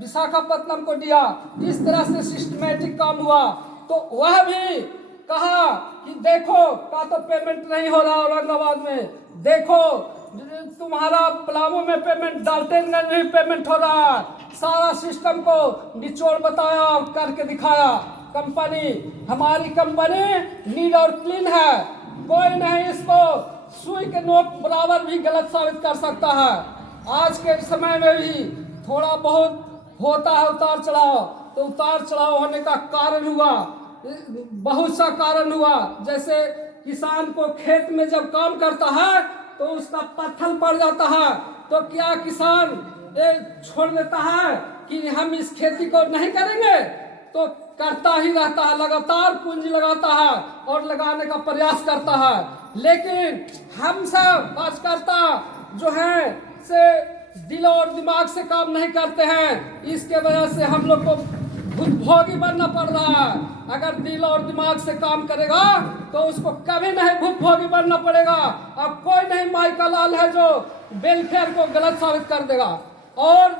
विशाखापट्टनम को दिया। इस तरह से सिस्टमेटिक काम हुआ। तो वह भी कहा कि देखो का तो पेमेंट नहीं हो रहा औरंगाबाद में, देखो तुम्हारा पलामू में पेमेंट, डाल्टनगंज में भी पेमेंट हो रहा है। सारा सिस्टम को निचोड़ बताया और करके दिखाया। कंपनी, हमारी कंपनी नीट और क्लीन है, कोई नहीं इसको सुई के नोक बराबर भी गलत साबित कर सकता है। आज के समय में भी थोड़ा बहुत होता है उतार चढ़ाव, तो उतार चढ़ाव होने का कारण हुआ, बहुत सा कारण हुआ। जैसे किसान को खेत में जब काम करता है तो उसका पत्थर पड़ जाता है, तो क्या किसान छोड़ देता है कि हम इस खेती को नहीं करेंगे? तो करता ही रहता है, लगातार पूंजी लगाता है और लगाने का प्रयास करता है। लेकिन हम सब कार्यकर्ता जो हैं से दिल और दिमाग से काम नहीं करते हैं। इसके वजह से हम लोग को भुगभोगी बनना पड़ रहा है। अगर दिल और दिमाग से काम करेगा तो उसको कभी नहीं भुगभोगी बनना पड़ेगा। अब कोई नहीं माई का लाल है जो वेलफेयर को गलत साबित कर देगा, और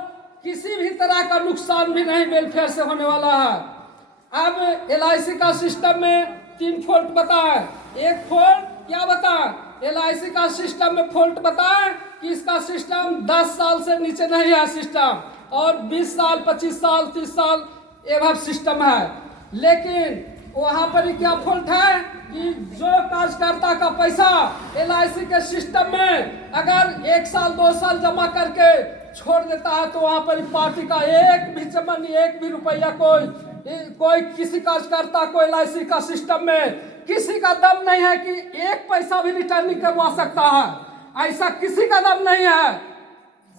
किसी भी तरह का नुकसान भी नहीं वेलफेयर से होने वाला है। अब LIC का सिस्टम में 3 फॉल्ट बताए। एक फॉल्ट क्या बताए? LIC का सिस्टम में फॉल्ट बताए कि इसका सिस्टम 10 साल से नीचे नहीं है सिस्टम, और 20 साल, 25 साल, 30 साल एवं सिस्टम है। लेकिन वहाँ पर ही क्या फॉल्ट है कि जो कार्यकर्ता का पैसा LIC के सिस्टम में अगर 1 साल 2 साल जमा करके छोड़ देता है तो वहाँ पर पार्टी का एक भी चमन, एक भी रुपया कोई किसी कार्यकर्ता को LIC का सिस्टम में किसी का दम नहीं है कि 1 पैसा भी रिटर्न नहीं करवा सकता है। ऐसा किसी का दम नहीं है,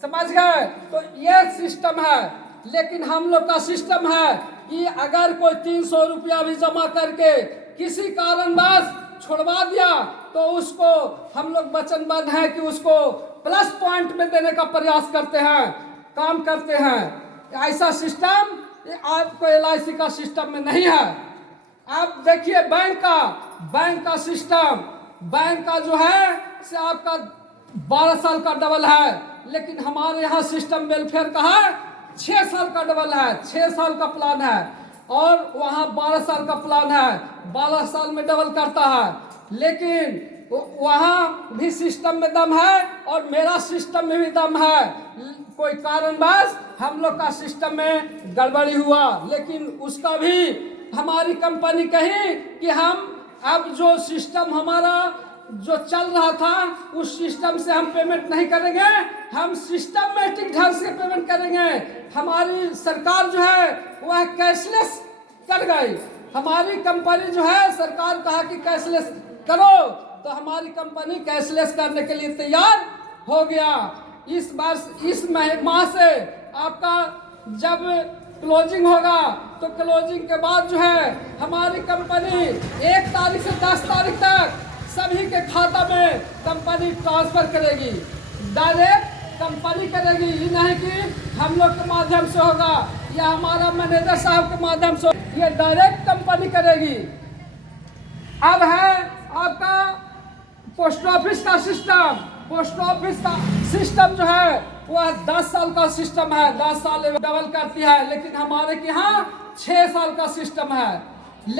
समझ गए? तो ये सिस्टम है। लेकिन हम लोग का सिस्टम है कि अगर कोई 300 रुपया भी जमा करके किसी कारणवश छोड़वा दिया तो उसको हम लोग वचनबद्ध हैं कि उसको प्लस पॉइंट में देने का प्रयास करते हैं, काम करते हैं। ऐसा सिस्टम आपको LIC का सिस्टम में नहीं है। आप देखिए बैंक का सिस्टम, बैंक का जो है से आपका 12 साल का डबल है, लेकिन हमारे यहाँ सिस्टम वेलफेयर का है 6 साल का डबल है, 6 साल का प्लान है, और वहाँ 12 साल का प्लान है, 12 साल में डबल करता है। लेकिन वहाँ भी सिस्टम में दम है और मेरा सिस्टम में भी दम है। कोई कारणवश हम लोग का सिस्टम में गड़बड़ी हुआ, लेकिन उसका भी हमारी कंपनी कही कि हम अब जो सिस्टम हमारा जो चल रहा था उस सिस्टम से हम पेमेंट नहीं करेंगे, हम सिस्टमेटिक ढंग से पेमेंट करेंगे। हमारी सरकार जो है वह कैशलेस कर गई। हमारी कंपनी जो है, सरकार कहा कि कैशलेस करो, तो हमारी कंपनी कैशलेस करने के लिए तैयार हो गया। इस माह से आपका जब क्लोजिंग होगा तो क्लोजिंग के बाद जो है हमारी कंपनी 1 तारीख से 10 तारीख तक सभी के खाता में कंपनी ट्रांसफर करेगी, डायरेक्ट कंपनी करेगी। ये नहीं कि हम लोग के माध्यम से होगा या हमारा मैनेजर साहब के माध्यम से, ये डायरेक्ट कंपनी करेगी। अब है आपका पोस्ट ऑफिस का सिस्टम। पोस्ट ऑफिस का सिस्टम जो है वह 10 साल का सिस्टम है, 10 साल डबल करती है, लेकिन हमारे यहाँ 6 साल का सिस्टम है।